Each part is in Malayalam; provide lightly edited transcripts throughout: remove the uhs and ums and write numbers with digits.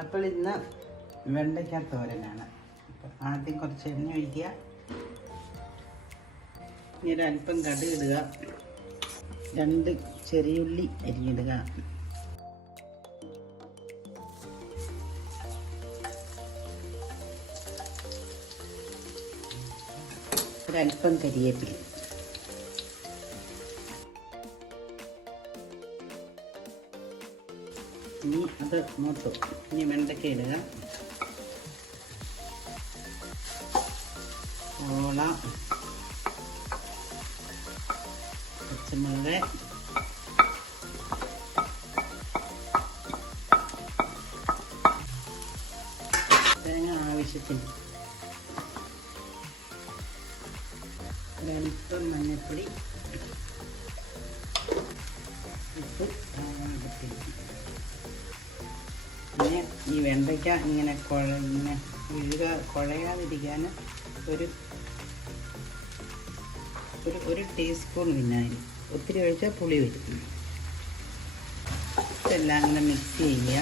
അപ്പോൾ ഇന്ന് വെണ്ടയ്ക്ക തോരനാണ്. അപ്പോൾ ആദ്യം കുറച്ച് എണ്ണ ഒഴിക്കുക, ഇനി ഒരല്പം കടുക് ഇടുക, 2 ചെറിയുള്ളി അരിഞ്ഞിടുക, ഒരല്പം കരിവേപ്പില, ഇനി അത് മൂത്തു. ഇനി വെണ്ടയ്ക്ക ഇടുക, സവോള, പച്ചമുളക്, തേങ്ങ ആവശ്യത്തിന്, ഒരൽപ്പം മഞ്ഞൾപ്പൊടി, ഉപ്പ് ആവശ്യത്തിന്. പിന്നെ ഈ വെണ്ടയ്ക്ക ഇങ്ങനെ കുഴയാതിരിക്കാൻ ഒരു ടീസ്പൂൺ വിനാഗിരി, ഒത്തിരി ഒഴിച്ചാൽ പുളി വരും. ഇതെല്ലാം അങ്ങനെ മിക്സ് ചെയ്യുക.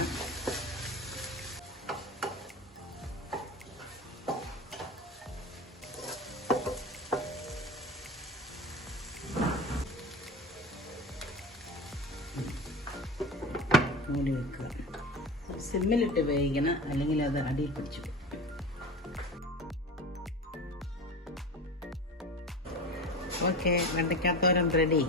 മൂടി വെക്കുക. സിമ്മിലിട്ട് വേവിക്കണം, അല്ലെങ്കിൽ അത് അടിയിൽ പിടിച്ചു പോകും. ഓക്കെ, വെണ്ടയ്ക്ക തോരൻ റെഡി.